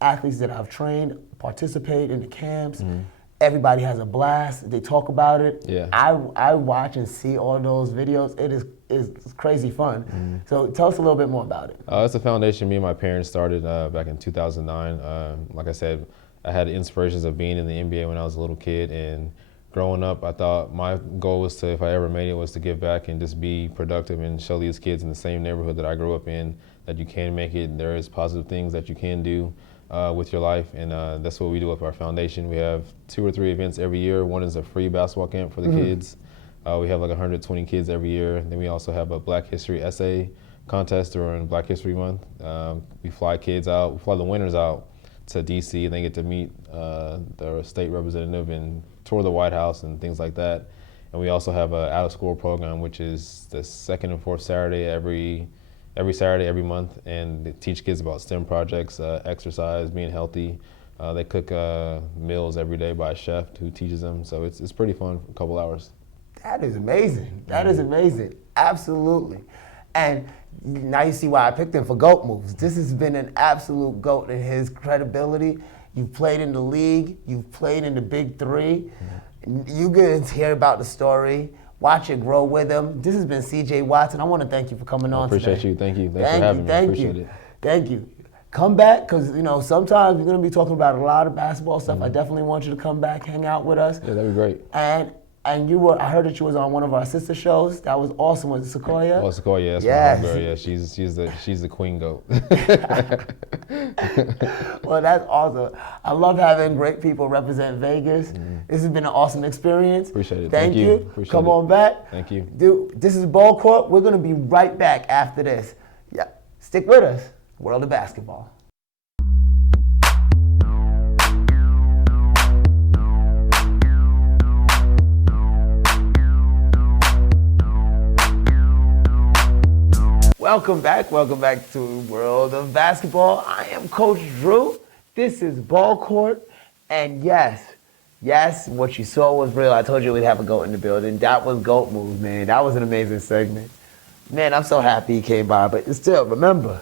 athletes that I've trained, participate in the camps. Everybody has a blast. They talk about it. Yeah. I watch and see all those videos. It is crazy fun. So tell us a little bit more about it. It's a foundation me and my parents started back in 2009. Like I said, I had inspirations of being in the NBA when I was a little kid, and growing up, I thought my goal was to, if I ever made it, was to give back and just be productive and show these kids in the same neighborhood that I grew up in that you can make it. There is positive things that you can do with your life, and that's what we do with our foundation. We have 2 or 3 events every year. One is a free basketball camp for the kids. We have like 120 kids every year. Then we also have a Black History essay contest during Black History Month. We fly kids out, we fly the winners out to DC, and they get to meet their state representative and tour the White House and things like that. And we also have an out-of-school program, which is the second and fourth Saturday every Saturday, every month, and they teach kids about STEM projects, exercise, being healthy. They cook meals every day by a chef who teaches them, so it's pretty fun for a couple hours. That is amazing. That is amazing. Absolutely. And now you see why I picked him for GOAT moves. This has been an absolute GOAT in his credibility. You've played in the league. You've played in the Big Three. You get to hear about the story. Watch it grow with him. This has been C.J. Watson. I want to thank you for coming on today. Appreciate you. Thank you. Thanks for having me. Appreciate it. Thank you. Come back, because sometimes we're going to be talking about a lot of basketball stuff. I definitely want you to come back, hang out with us. Yeah, that'd be great. And And I heard that you was on one of our sister shows. That was awesome. Was it Sequoia? Oh, Sequoia, that's Yes. my homegirl. Yeah, she's the queen goat. Well, that's awesome. I love having great people represent Vegas. This has been an awesome experience. Appreciate it. Thank you. Appreciate Come it. on back. Thank you. Dude, this is BallCourt. We're going to be right back after this. Yeah, stick with us. World of Basketball. Welcome back to World of Basketball. I am Coach Drew. This is BallCourt. And yes, what you saw was real. I told you we'd have a GOAT in the building. That was GOAT moves, man. That was an amazing segment. Man, I'm so happy he came by. But still, remember,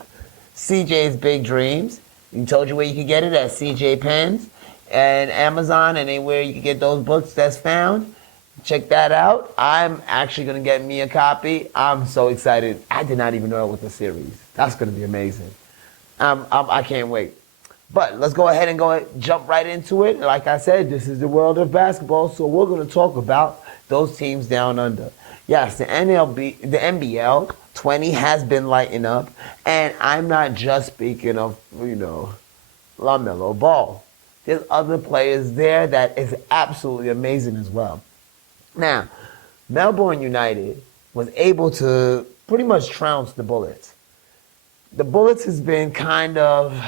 CJ's Big Dreams. We told you where you could get it at CJ Pens and Amazon and anywhere you can get those books that's found. Check that out. I'm actually going to get me a copy. I'm so excited. I did not even know it was a series. That's going to be amazing. I can't wait. But let's go ahead and jump right into it. Like I said, this is the world of basketball, so we're going to talk about those teams down under. Yes, the NBL 20 has been lighting up, and I'm not just speaking of, LaMelo Ball. There's other players there that is absolutely amazing as well. Now, Melbourne United was able to pretty much trounce the Bullets. The Bullets has been kind of,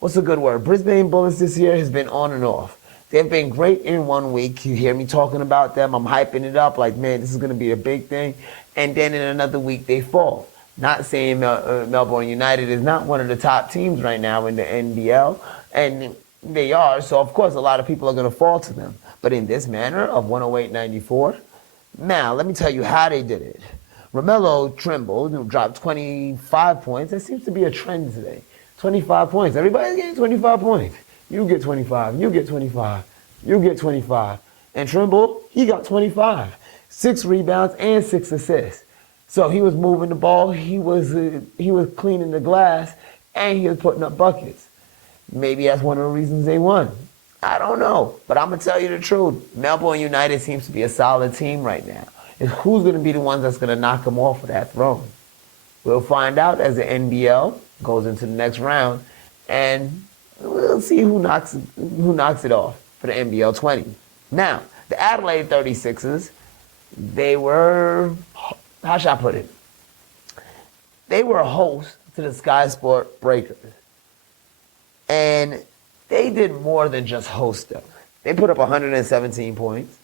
what's a good word? Brisbane Bullets this year has been on and off. They've been great in 1 week. You hear me talking about them. I'm hyping it up like, man, this is going to be a big thing. And then in another week, they fall. Not saying Melbourne United is not one of the top teams right now in the NBL. And they are. So, of course, a lot of people are going to fall to them. But in this manner of 108-94, now let me tell you how they did it. Romelo Trimble dropped 25 points. That seems to be a trend today. 25 points. Everybody's getting 25 points. You get 25. You get 25. You get 25. And Trimble, he got 25. 6 rebounds and 6 assists. So he was moving the ball. He was cleaning the glass, and he was putting up buckets. Maybe that's one of the reasons they won. I don't know, but I'm going to tell you the truth. Melbourne United seems to be a solid team right now. And who's going to be the ones that's going to knock them off of that throne? We'll find out as the NBL goes into the next round, and we'll see who knocks it off for the NBL 20. Now, the Adelaide 36ers, they were, how should I put it? They were a host to the Sky Sport Breakers. And they did more than just host them. They put up 117 points.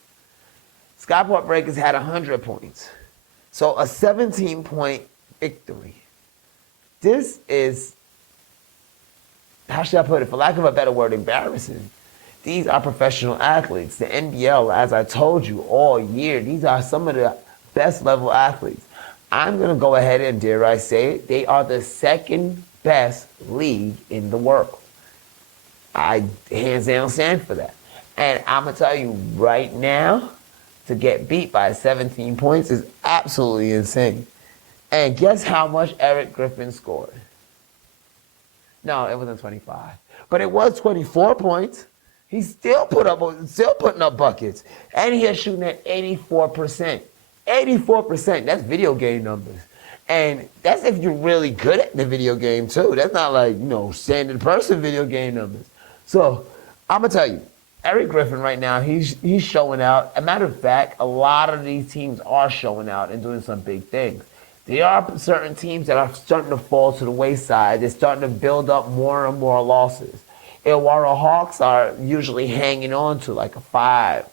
Skyport Breakers had 100 points. So a 17-point victory. This is, how should I put it, for lack of a better word, embarrassing. These are professional athletes. The NBL, as I told you all year, these are some of the best level athletes. I'm going to go ahead and, dare I say it, they are the second best league in the world. I hands down stand for that. And I'm going to tell you right now, to get beat by 17 points is absolutely insane. And guess how much Eric Griffin scored? No, it wasn't 25. But it was 24 points. He's still putting up buckets. And he is shooting at 84%. 84%, that's video game numbers. And that's if you're really good at the video game too. That's not like, standard person video game numbers. So, I'm going to tell you, Eric Griffin right now, he's showing out. As a matter of fact, a lot of these teams are showing out and doing some big things. There are certain teams that are starting to fall to the wayside. They're starting to build up more and more losses. Illawarra Hawks are usually hanging on to like a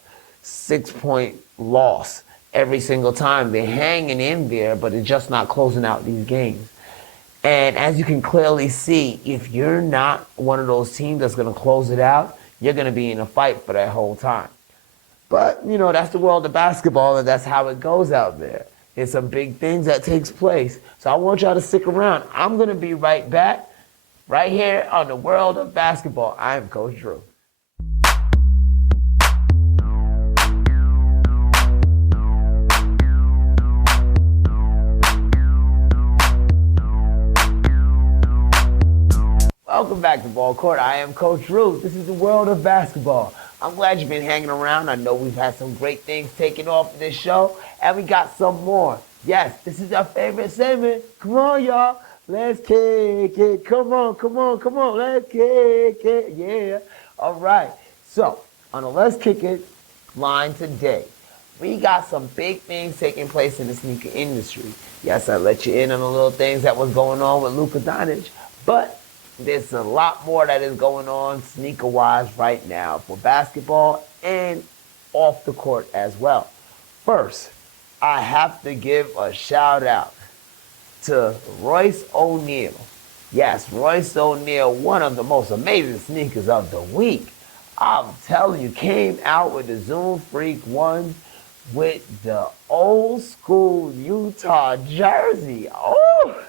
5-6 point loss every single time. They're hanging in there, but they're just not closing out these games. And as you can clearly see, if you're not one of those teams that's going to close it out, you're going to be in a fight for that whole time. But, that's the world of basketball, and that's how it goes out there. There's some big things that takes place. So I want y'all to stick around. I'm going to be right back, right here on the world of basketball. I am Coach Drew. Welcome back to BallCourt. I am Coach Drew. This is the world of basketball. I'm glad you've been hanging around. I know we've had some great things taken off this show, and we got some more. Yes, this is our favorite segment. Come on, y'all. Let's kick it. Come on, come on, come on. Let's kick it. Yeah. All right. So, on the Let's Kick It line today, we got some big things taking place in the sneaker industry. Yes, I let you in on the little things that was going on with Luka Doncic, but there's a lot more that is going on sneaker-wise right now for basketball and off the court as well. First, I have to give a shout-out to Royce O'Neal. Yes, Royce O'Neal, one of the most amazing sneakers of the week. I'm telling you, came out with the Zoom Freak 1 with the old school Utah jersey. Oh,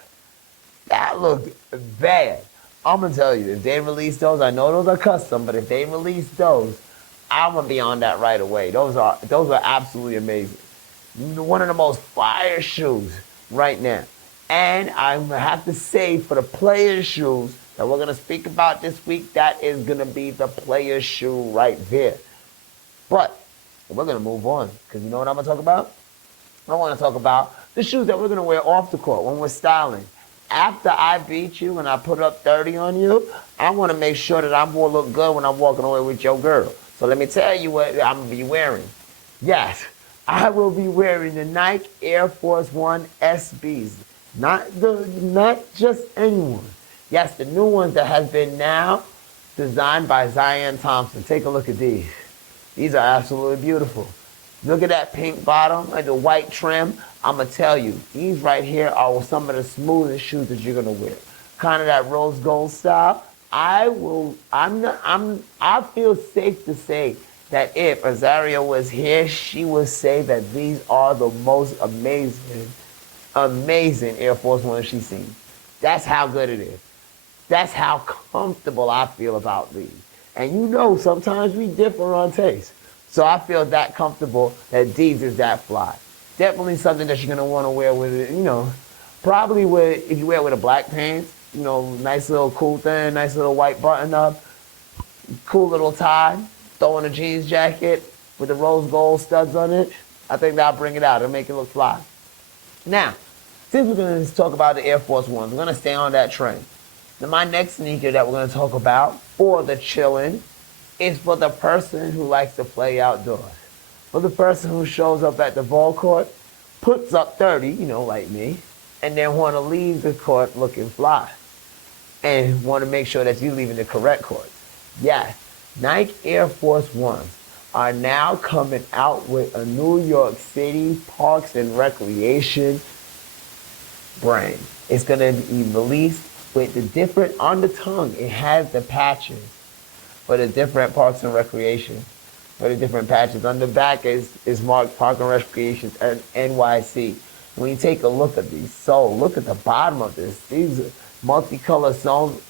that looked bad. I'm going to tell you, if they release those, I know those are custom, but if they release those, I'm going to be on that right away. Those are absolutely amazing. One of the most fire shoes right now. And I have to say, for the players' shoes that we're going to speak about this week, that is going to be the players' shoe right there. But we're going to move on, because you know what I'm going to talk about? I want to talk about the shoes that we're going to wear off the court when we're styling. After I beat you and I put up 30 on you, I want to make sure that I'm going to look good when I'm walking away with your girl. So let me tell you what I'm going to be wearing. Yes, I will be wearing the Nike Air Force One SBs. Not just anyone. Yes, the new ones that has been now designed by Zion Thompson. Take a look at these. These are absolutely beautiful. Look at that pink bottom and the white trim. I'm going to tell you, these right here are some of the smoothest shoes that you're going to wear. Kind of that rose gold style. I feel safe to say that if Azaria was here, she would say that these are the most amazing Air Force Ones she's seen. That's how good it is. That's how comfortable I feel about these. And you know, sometimes we differ on taste. So I feel that comfortable that these is that fly. Definitely something that you're going to want to wear with it, probably with, if you wear it with a black pants, nice little cool thing, nice little white button up, cool little tie, throw in a jeans jacket with the rose gold studs on it. I think that'll bring it out. It'll make it look fly. Now, since we're going to talk about the Air Force Ones, we're going to stay on that trend. Now, my next sneaker that we're going to talk about for the chillin' is for the person who likes to play outdoors. For the person who shows up at the BallCourt, puts up 30, like me, and then want to leave the court looking fly. And want to make sure that you're leaving the correct court. Yes, Nike Air Force Ones are now coming out with a New York City Parks and Recreation brand. It's going to be released with the different, on the tongue, it has the patches for the different Parks and Recreation, for the different patches. On the back is marked Park and Recreation and NYC. When you take a look at these, so look at the bottom of this. These are multicolored zones.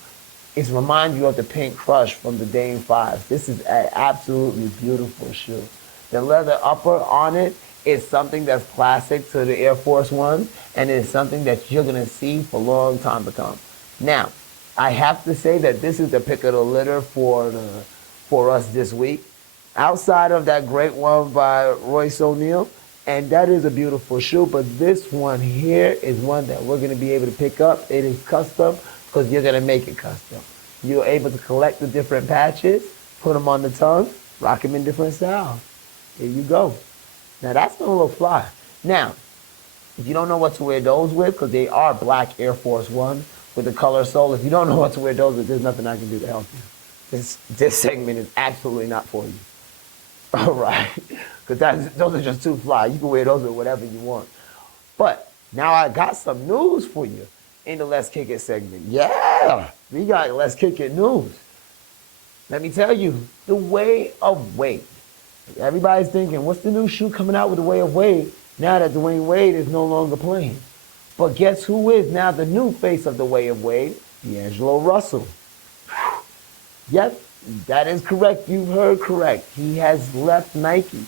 It reminds you of the Pink Crush from the Dame 5. This is an absolutely beautiful shoe. The leather upper on it is something that's classic to the Air Force Ones, and it's something that you're going to see for a long time to come. Now, I have to say that this is the pick of the litter for us this week. Outside of that great one by Royce O'Neal, and that is a beautiful shoe, but this one here is one that we're going to be able to pick up. It is custom because you're going to make it custom. You're able to collect the different patches, put them on the tongue, rock them in different styles. There you go. Now that's going to look fly. Now, if you don't know what to wear those with, because they are black Air Force One with the color sole, if you don't know what to wear those with, there's nothing I can do to help you. This segment is absolutely not for you. All right? Because those are just too fly. You can wear those with whatever you want. But now I got some news for you in the Let's Kick It segment. Yeah, we got Let's Kick It news. Let me tell you, the Way of Wade. Everybody's thinking, what's the new shoe coming out with the Way of Wade now that Dwayne Wade is no longer playing? But guess who is now the new face of the Way of Wade? D'Angelo Russell. Yep, that is correct. You heard correct. He has left Nike.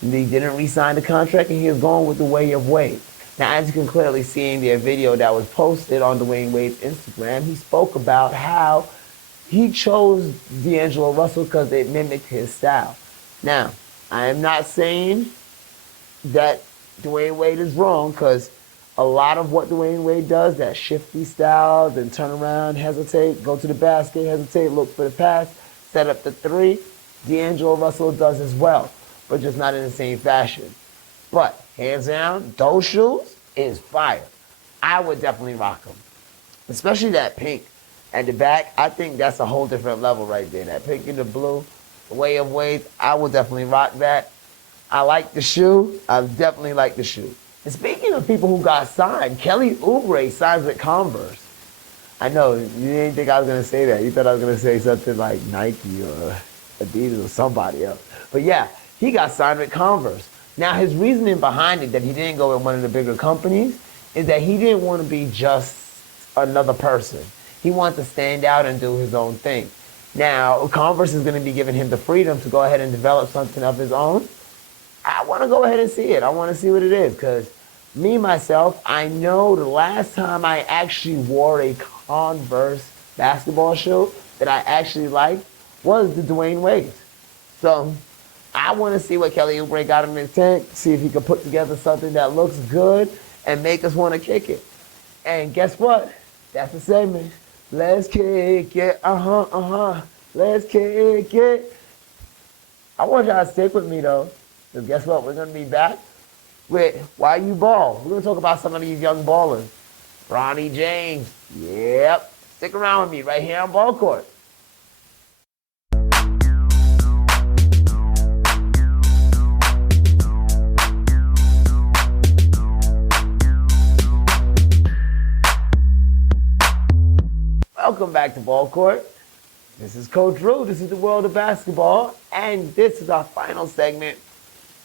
He didn't re-sign the contract, and he is going with the Way of Wade. Now, as you can clearly see in the video that was posted on Dwayne Wade's Instagram, he spoke about how He chose D'Angelo Russell because it mimicked his style. Now, I am not saying that Dwayne Wade is wrong, because a lot of what Dwayne Wade does, that shifty style, then turn around, hesitate, go to the basket, hesitate, look for the pass, set up the three, D'Angelo Russell does as well, but just not in the same fashion. But hands down, those shoes is fire. I would definitely rock them, especially that pink at the back. I think that's a whole different level right there. That pink and the blue, the way of Wade, I would definitely rock that. I like the shoe. I definitely like the shoe. And speaking of people who got signed, Kelly Oubre signs with Converse. I know, you didn't think I was going to say that. You thought I was going to say something like Nike or Adidas or somebody else. But yeah, he got signed with Converse. Now, his reasoning behind it, that he didn't go with one of the bigger companies, is that he didn't want to be just another person. He wanted to stand out and do his own thing. Now, Converse is going to be giving him the freedom to go ahead and develop something of his own. I want to go ahead and see it. I want to see what it is, because me, myself, I know the last time I actually wore a Converse basketball shoe that I actually liked was the Dwayne Wade. So I want to see what Kelly Oubre got in his tank, see if he can put together something that looks good and make us want to kick it. And guess what? That's the segment. Let's kick it. Let's kick it. I want y'all to stick with me, though, because guess what? We're going to be back with Why You Ball. We're going to talk about some of these young ballers. Bronny James. Yep. Stick around with me right here on BallCourt. Welcome back to BallCourt. This is Coach Drew. This is the world of basketball. And this is our final segment,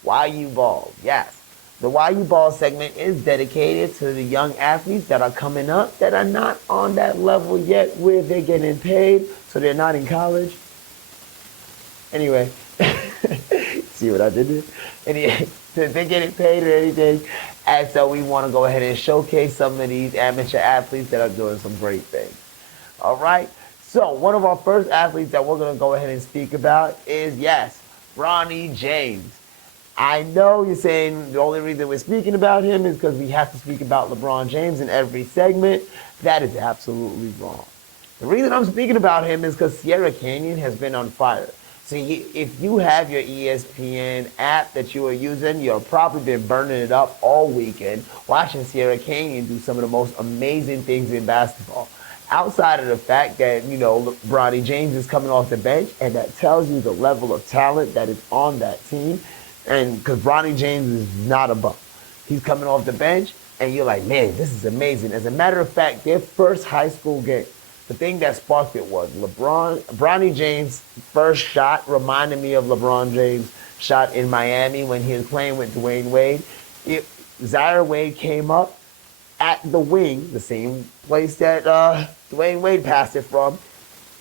Why You Ball. Yes, the Why You Ball segment is dedicated to the young athletes that are coming up that are not on that level yet where they're getting paid, so they're not in college. Anyway, see what I did there? Anyway, so they're getting paid or anything. And so we want to go ahead and showcase some of these amateur athletes that are doing some great things. All right, so one of our first athletes that we're going to go ahead and speak about is, yes, Bronny James. I know you're saying the only reason we're speaking about him is because we have to speak about LeBron James in every segment. That is absolutely wrong. The reason I'm speaking about him is because Sierra Canyon has been on fire. So if you have your ESPN app that you are using, you've probably been burning it up all weekend, watching Sierra Canyon do some of the most amazing things in basketball. Outside of the fact that, you know, Bronny James is coming off the bench, and that tells you the level of talent that is on that team. And because Bronny James is not a bum. He's coming off the bench, and you're like, man, this is amazing. As a matter of fact, their first high school game, the thing that sparked it was Bronny James' first shot reminded me of LeBron James' shot in Miami when he was playing with Dwayne Wade. Zaire Wade came up at the wing, the same place that Dwayne Wade passed it from,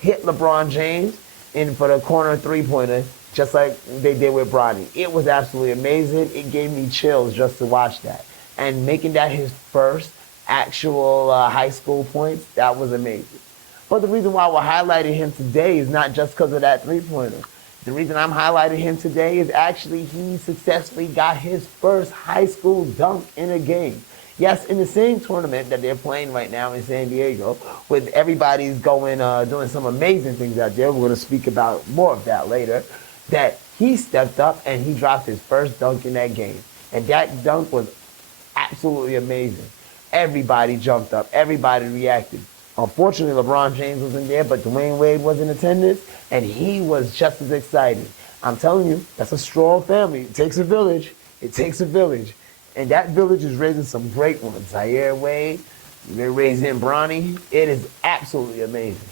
hit LeBron James in for the corner three-pointer, just like they did with Bronny. It was absolutely amazing. It gave me chills just to watch that. And making that his first actual high school points, that was amazing. But the reason why we're highlighting him today is not just because of that three-pointer. The reason I'm highlighting him today is actually he successfully got his first high school dunk in a game. Yes, in the same tournament that they're playing right now in San Diego, with everybody's going, doing some amazing things out there. We're going to speak about more of that later. That he stepped up and he dropped his first dunk in that game. And that dunk was absolutely amazing. Everybody jumped up. Everybody reacted. Unfortunately, LeBron James wasn't there, but Dwayne Wade was in attendance, and he was just as excited. I'm telling you, that's a strong family. It takes a village. It takes a village. And that village is raising some great ones. Zaire Wade, they're raising Bronny. It is absolutely amazing.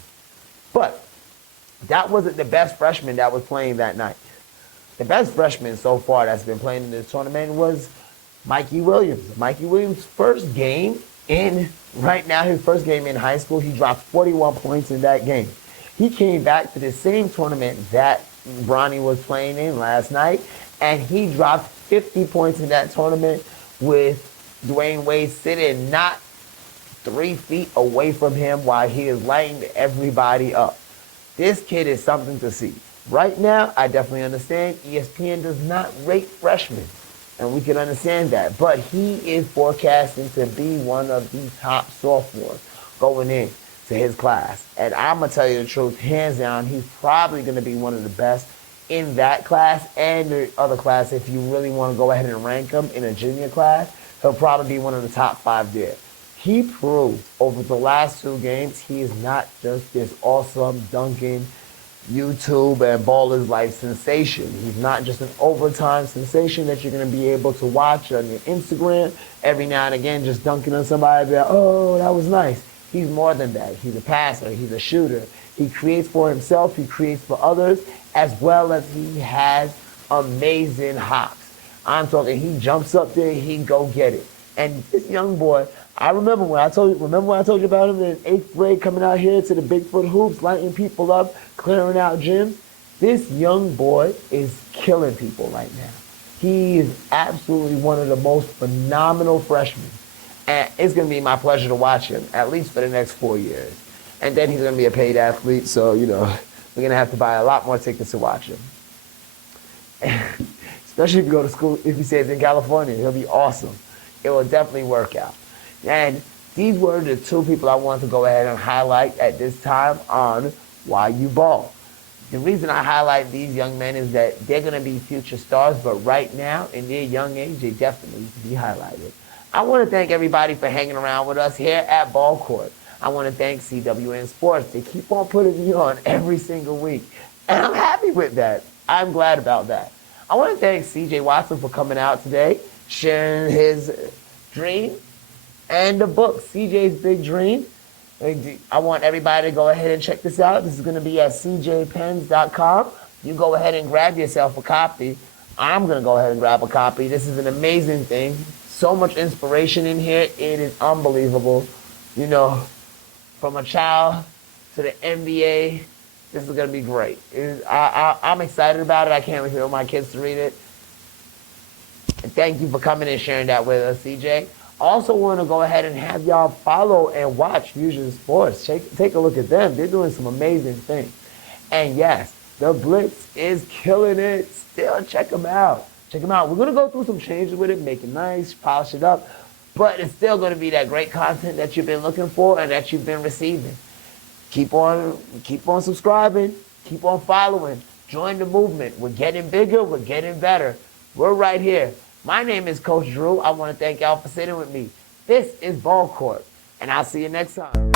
But that wasn't the best freshman that was playing that night. The best freshman so far that's been playing in this tournament was Mikey Williams. Mikey Williams' first game right now, his first game in high school, he dropped 41 points in that game. He came back to the same tournament that Bronny was playing in last night, and he dropped 50 points in that tournament with Dwayne Wade sitting not 3 feet away from him while he is lighting everybody up. This kid is something to see. Right now, I definitely understand ESPN does not rate freshmen, and we can understand that. But he is forecasting to be one of the top sophomores going in to his class. And I'm going to tell you the truth, hands down, he's probably going to be one of the best in that class and the other class. If you really want to go ahead and rank him in a junior class, he'll probably be one of the top 5 there. He proved over the last 2 games he is not just this awesome dunking YouTube and Ballers Life sensation. He's not just an overtime sensation that you're going to be able to watch on your Instagram every now and again, just dunking on somebody, be like, oh, that was nice. He's more than that. He's a passer. He's a shooter. He creates for himself. He creates for others, as well as he has amazing hops. I'm talking, he jumps up there, he go get it. And this young boy, I remember when I told you about him in 8th grade, coming out here to the Bigfoot hoops, lighting people up, clearing out gyms. This young boy is killing people right now. He is absolutely one of the most phenomenal freshmen. And it's going to be my pleasure to watch him, at least for the next 4 years. And then he's going to be a paid athlete, so, we're going to have to buy a lot more tickets to watch him. Especially if you go to school, if he stays in California, he'll be awesome. It will definitely work out. And these were the 2 people I wanted to go ahead and highlight at this time on Why You Ball. The reason I highlight these young men is that they're going to be future stars, but right now, in their young age, they definitely need to be highlighted. I want to thank everybody for hanging around with us here at BallCourt. I want to thank CWN Sports. They keep on putting me on every single week, and I'm happy with that. I'm glad about that. I want to thank CJ Watson for coming out today, sharing his dream and the book, CJ's Big Dream. I want everybody to go ahead and check this out. This is going to be at cjpens.com. You go ahead and grab yourself a copy. I'm going to go ahead and grab a copy. This is an amazing thing. So much inspiration in here. It is unbelievable. From a child to the NBA, this is going to be great. I'm excited about it. I can't wait for my kids to read it. And thank you for coming and sharing that with us, CJ. Also want to go ahead and have y'all follow and watch Fusion Sports. Take a look at them. They're doing some amazing things. And yes, the Blitz is killing it. Still, check them out. Check them out. We're going to go through some changes with it, make it nice, polish it up. But it's still going to be that great content that you've been looking for and that you've been receiving. Keep on subscribing. Keep on following. Join the movement. We're getting bigger. We're getting better. We're right here. My name is Coach Drew. I want to thank y'all for sitting with me. This is BallCourt, and I'll see you next time.